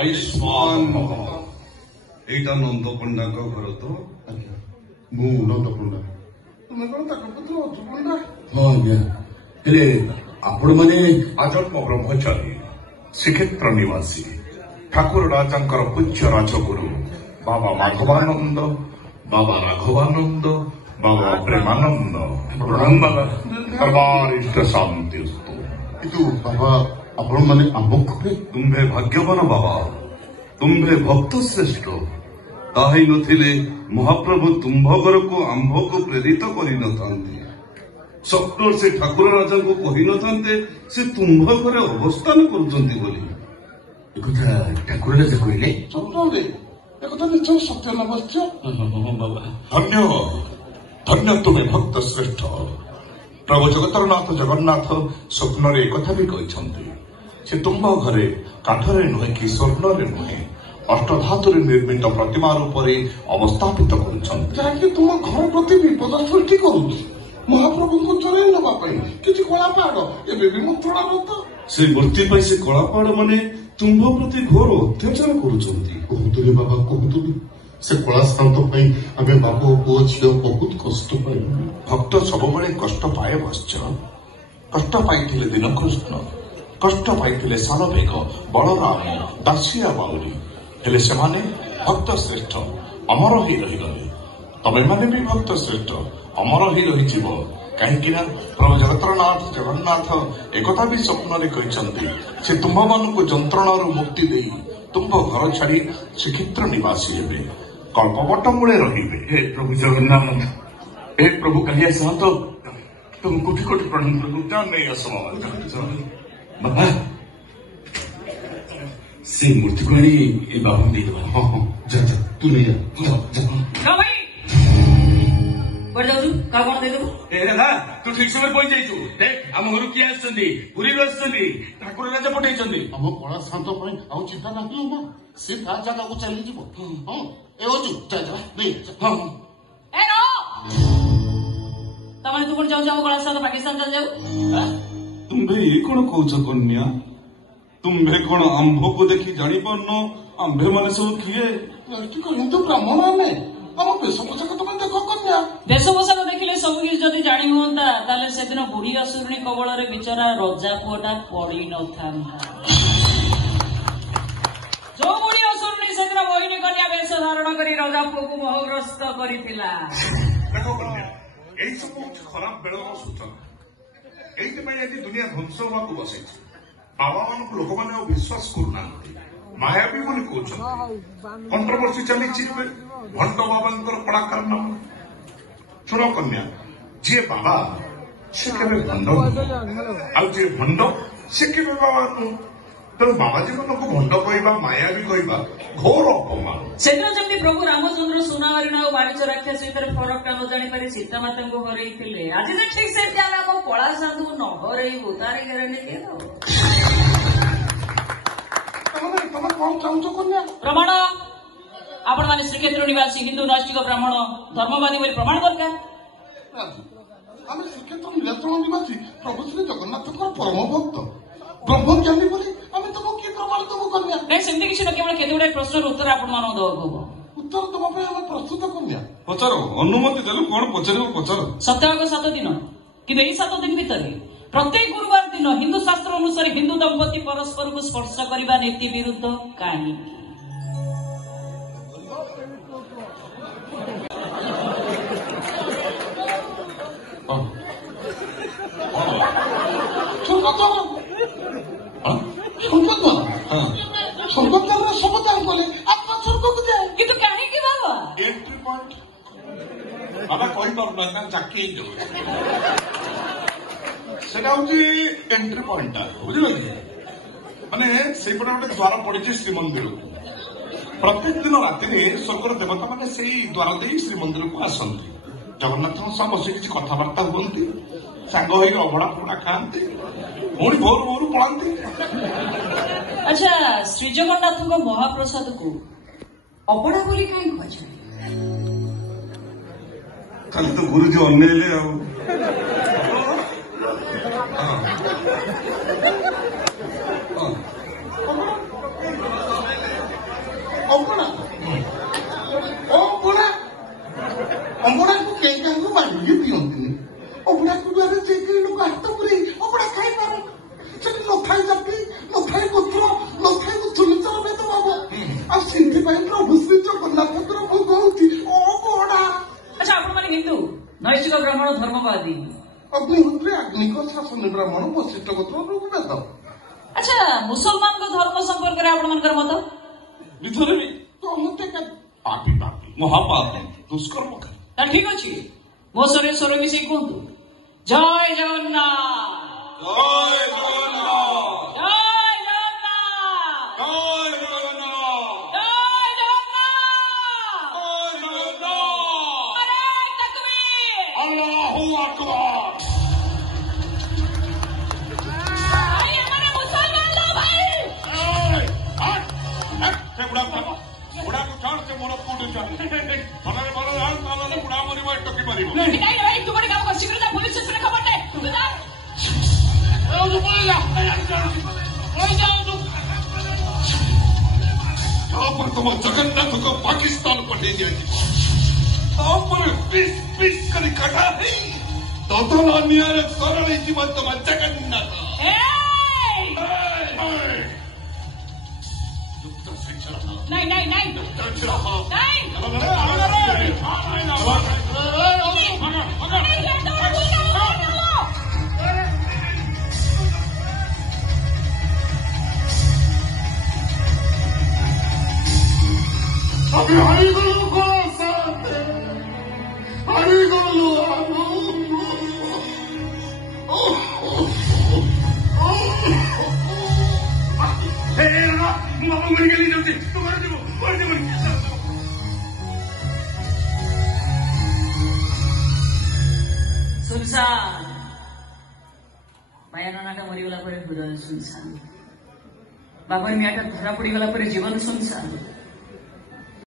आयुष्मान एटा नंद पंडा का घर तो मु नंद पंडा तुम कौन तक पुत्र अजु पंडा हाँ आज्ञा हेले आपण माने आजन्म ब्रह्मचारी श्रीक्षेत्र निवासी ठाकुर राजांकर पूज्य राजगुरु बाबा माधवानंद बाबा राघवानंद बाबा प्रेमानंद प्रणाम बाबा दरबार इष्ट शांति किंतु बाबा आपण माने आम घरे तुम्भे भाग्यवान बाबा तुम्भे भक्त श्रेष्ठ ताही नथिले महाप्रभु तुम्भ घर को आंभ को प्रेरित करि नथांते स्वप्न से ठाकुर राजा को कहि नथांते से तुम्भ घरे अवस्थान करूचंती बोली एकथा ठाकुर राजा कहले स्वप्न रे एकथा निश्चय सत्य नवश्य बाबा धन्य धन्य तुम्हें भक्त श्रेष्ठ प्रभु जगतरनाथ जगन्नाथ स्वप्न रे कथा भी कहते से तुम्भ घरे काठरे नुहे कि स्वर्ण नुहे अष्टधातु निर्मित प्रतिमा रूप अवस्थापित कर तुम घर प्रति विपद सृष्टि करुच्ची महाप्रभु को चलाई नवा किसी कला पहाड़ एवं भी मुद्रणरत से मूर्ति पाई से कला पहाड़ माने तुम्भ प्रति घोर अत्याचार करुचंती कहतुली बाबा कहतुली से कला शांत आम बाबू पुओ झील बहुत कष्ट पाई भक्त सब कष्ट पाए बश्च कष्ट पाई दीनकृष्ण कष्ट पाई सालवेग बलराम दासिया बाउरी हेले से माने भक्त श्रेष्ठ अमर ही रहीगले तमे माने भी भक्त श्रेष्ठ अमर ही रही कहीं प्रभु जगतरनाथ जगन्नाथ एकथा भी स्वप्न कहते से तुम्भ मान जंत्रणार मुक्ति दे तुम्भ घर छाड़ी श्रीक्षेत्र निवासी हे कल्पवट मूले रे हे प्रभु जगन्नाथ हे प्रभु कहिया सहत तुम कोटि कोटि प्रणाम प्रभु नहीं असम बाबा से मूर्ति को आनी बाबू दे दबा हाँ हाँ जा जा तू नहीं जा जा का भाई बढ़ जाऊ का कोन दे देबो ए दादा तू ठीक समय पहुंच जाइछु देख हम घर किए आछंदी पुरी आछंदी ठाकुर राजा पठेइछंदी हम कला शांत आउ चिंता ना मा से ता जगह को चली जीवो हां ए ओजु जा जा नहीं हां ए रो तमने तू कोन जाऊ जाऊ कला साथ पाकिस्तान चल जाऊ तुम्भे ये कौन कौच कन्या तुम्भे कौन आंभ को देखी जानी पारन आंभे माने सब किए हिंदू ब्राह्मण आमे हम बेश पोषाक तुम देख कन्या देश पोषाक देखिले सब किछ जदि जानी होंता ताले से दिन बुढ़ी असुरणी कबल रे बिचारा रजा पुअटा पड़ी न थांता जो बुढ़ी असुरणी से दिन मोहिनी कन्या वेश धारण करी रजा पुओ को मोहग्रस्त करितिला देखो कन्या एई सब खराब बेलर सूचना एज दुनिया ध्वंस होगा बसई बाबा मान लोक मैंने विश्वास करना मायावी बोली कहते कंट्रोवर्सी चली भंड बाबा कलाकार नाम शुण कन्या जी बाबा से केवे भंड आे भंड से केवे बाबा नुह तेणु बाबाजी मान को भंड कहवा मायावी कहवा घोर अपमान से जमी प्रभु रामचंद्र सुना हरिण और बाणिज्य राक्षस भर फरक टा न जापर सीतामाता को हर आज भी ठीक से आम कला साधु न हरइबू तार ग्यारंटी किए प्रमाण आपण मैंने श्रीक्षेत्र निवासी हिंदू नास्तिक ब्राह्मण धर्मवादी बोली प्रमाण दरकार आम श्रीक्षेत्र निवासी प्रभु श्री जगन्नाथ परम भक्त ब्रह्मज्ञानी बोली आम तुमको किए प्रमाण देव कन्या नहीं सेमती किसी न केवल केते गुडे प्रश्न उत्तर आपण मानक देବାକୁ हबो उत्तर दबा आम प्रस्तुत कन्या पचार अनुमति देलु कौन पचार पचार सप्ताह 7 दिन कि 7 दिन भीतर प्रत्येक गुरुवार दिन हिंदू शास्त्र अनुसार हिंदू दंपति परस्पर को स्पर्श करने नीति विरुद्ध कहीं କିନ୍ତୁ କାହିଁକି ବାବା एंट्री पॉइंट बाबा कही पार चाकि सेटा हूँ एंट्री पॉइंट बुझे माने से गोटे द्वार पड़ी श्रीमंदिर को प्रत्येक दिन राति स्वर्गर देवता मैंने से द्वार दे श्रीमंदिर को आसती जगन्नाथ सह बस किसी कथबार्ता हुंती सांग हो अभड़ा फड़ा खाती पुणी भोर भोर पड़ाती अच्छा श्री जगन्नाथ महाप्रसाद को अभड़ा बोली कहीं कह खाली तो गुरुजी अनेले ଅବଡ଼ାକୁ କେହି କାହାକୁ ମାଗିକି ଦିଅନ୍ତିନି। ଅବଡ଼ାକୁ ଦ୍ୱାରା ଯେ କେହି ଲୋକ ହାତ ପୁରେଇ ଅବଡ଼ା ଖାଇପାରେ। ସେଠି ନଥାଏ ଜାତି, ନଥାଏ ଗୋତ୍ର, ନଥାଏ ଉଚ୍ଚନୀଚର ଭେଦଭାବ। ଆଉ ସେଥିପାଇଁ ପ୍ରଭୁ ଶ୍ରୀ ଜଗନ୍ନାଥଙ୍କର ଭୋଗ ହଉଛି ଅବଡ଼ା। ଆଚ୍ଛା, ଆପଣମାନେ ହିନ୍ଦୁ, ନୈତିକ ବ୍ରାହ୍ମଣ, ଧର୍ମବାଦୀ। ଅଗ୍ନିହୋତ୍ରୀ ଆଗ୍ନିକ ଶାସନ ବ୍ରାହ୍ମଣ ବଶିଷ୍ଠ ଗୋତ୍ର ଋଗ୍ବେଦ। ଆଚ୍ଛା, ମୁସଲମାନଙ୍କ ଧର୍ମ ସମ୍ପର୍କରେ ଆପଣମାନଙ୍କର ମତ? ନିଥରେ ବି ମତେ ପାପି ପାପି ମହାପାପି ଦୁଷ୍କର୍ମକାରୀ। ତା ଠିକ ଅଛି, ମୋ ସରେ ସ୍ୱର ମିଶେଇ କୁହନ୍ତୁ, ଜୟ ଜଗନ୍ନାଥ। ଜୟ ଜଗନ୍ନାଥ। ଜୟ ଜଗନ୍ନାଥ। ଜୟ ଜଗନ୍ନାଥ। ଜୟ ଜଗନ୍ନାଥ। ଜୟ ଜଗନ୍ନାଥ। ନାରେ ତାକବୀର। ଆଲ୍ଲାହୁ ଆକବାର। ଭାଇ, ଏମାନେ ମୁସଲମାନ ଲୋ ଭାଇ। ବୁଢାକୁ ଛାଡ, ସେ ମୋର କୋଉଠି ଭଲରେ ଭଲ ତାହେଲେ ବୁଢା ମରିବ, ଟକି ମାରିବ। ନାଇଁ ଭାଇ, ତୁ ଗୋଟେ କାମ କର, ଶୀଘ୍ର ଯା ପୋଲିସ ଷ୍ଟେସନରେ ଖବର ଦେ। ତୁ ଯା। ତାପରେ ତମ ଜଗନ୍ନାଥକୁ ପାକିସ୍ତାନ ପଠେଇ ଦିଆଯିବ। ତାପରେ ପିସ୍ ପିସ୍ କରି କାଟା ହେଇ ଦଦନ ନିଆଁରେ ତରଳି ଯିବ ତମ ଜଗନ୍ନାଥ। ଯୁକ୍ତ ଶିକ୍ଷା ନାଇଁ ନାଇଁ ନାଇଁ ଯୁକ୍ତ ଶିକ୍ଷା ନାଇଁ। আমি হারিগলু খোলাসাতে হারিগলু ବାବା ମରିଗଲି ଯାଉଛି, ତୁ ଘରେ ଯିବୁ। ସୁନସାନ ମାୟା ନନାଟା ମରିଗଲା ପରେ ହୃଦୟ ସୁନସାନ, ବାବର ମିଆଁଟା ଧରା ପଡିଗଲା ପରେ ଜୀବନ ସୁନସାନ।